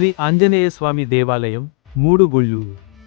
శ్రీ ఆంజనేయ స్వామి దేవాలయం మూడు గుళ్ళు.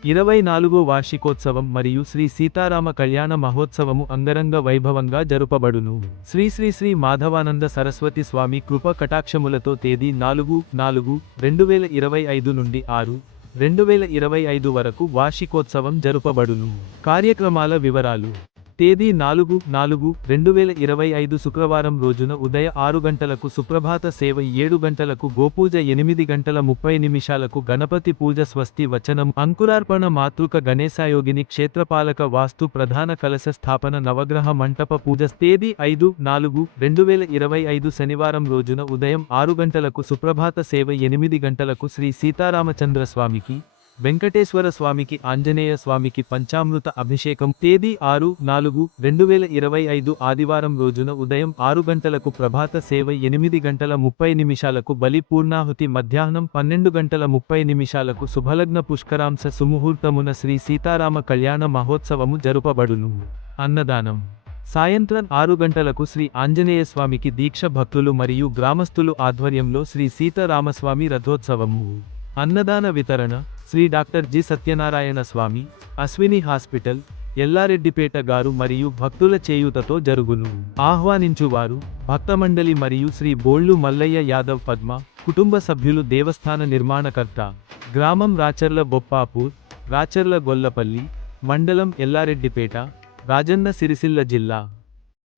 ఇరవై నాలుగో వార్షికోత్సవం మరియు శ్రీ సీతారామ కళ్యాణ మహోత్సవము అంగరంగ వైభవంగా జరుపబడును. శ్రీ శ్రీ శ్రీ మాధవానంద సరస్వతి స్వామి కృప కటాక్షములతో తేదీ నాలుగు నాలుగు రెండు వేల ఇరవై ఐదు నుండి ఆరు రెండు వేల ఇరవై ఐదు వరకు వార్షికోత్సవం జరుపబడును. కార్యక్రమాల వివరాలు తేదీ నాలుగు నాలుగు రెండు వేల ఇరవై ఐదు శుక్రవారం రోజున ఉదయ ఆరు గంటలకు సుప్రభాత సేవ ఏడు గంటలకు గోపూజ ఎనిమిది గంటల ముప్పై నిమిషాలకు గణపతి పూజ స్వస్తి వచనం అంకురార్పణ మాతృక గణేశాయోగిని క్షేత్రపాలక వాస్తు ప్రధాన కలశ స్థాపన నవగ్రహ మంటప పూజ. తేదీ ఐదు నాలుగు రెండు వేల ఇరవై ఐదు శనివారం రోజున ఉదయం ఆరు గంటలకు సుప్రభాత సేవ ఎనిమిది గంటలకు శ్రీ సీతారామచంద్ర స్వామికి వెంకటేశ్వర స్వామికి ఆంజనేయ స్వామికి పంచామృత అభిషేకం తేదీ ఆరు నాలుగు రెండు వేల ఇరవై ఐదు ఆదివారం రోజున ఉదయం ఆరు గంటలకు ప్రభాత సేవ ఎనిమిది గంటల ముప్పై నిమిషాలకు బలి పూర్ణాహుతి మధ్యాహ్నం పన్నెండు గంటల ముప్పై నిమిషాలకు శుభలగ్న పుష్కరాంశ సుముహూర్తమున శ్రీ సీతారామ కళ్యాణ మహోత్సవము జరుపబడును. అన్నదానం. సాయంత్రం ఆరు గంటలకు శ్రీ ఆంజనేయ స్వామికి దీక్ష భక్తులు మరియు గ్రామస్తులు ఆధ్వర్యంలో శ్రీ సీతారామస్వామి రథోత్సవము. అన్నదాన వితరణ. Shri doctor G Satyanarayana Swamy Ashwini hospital Yellareddypet గారు మరియు భక్తుల చేయూతతో జరుగును. ఆహ్వానించువారు భక్తమండలి మరియు శ్రీ బోళ్ళు మల్లయ్య యాదవ్ పద్మ కుటుంబ సభ్యులు దేవస్థాన నిర్మాణకర్త గ్రామం రాచర్ల బొప్పాపూర్ రాచర్ల గొల్లపల్లి మండలం ఎల్లారెడ్డిపేట రాజన్న సిరిసిల్ల జిల్లా.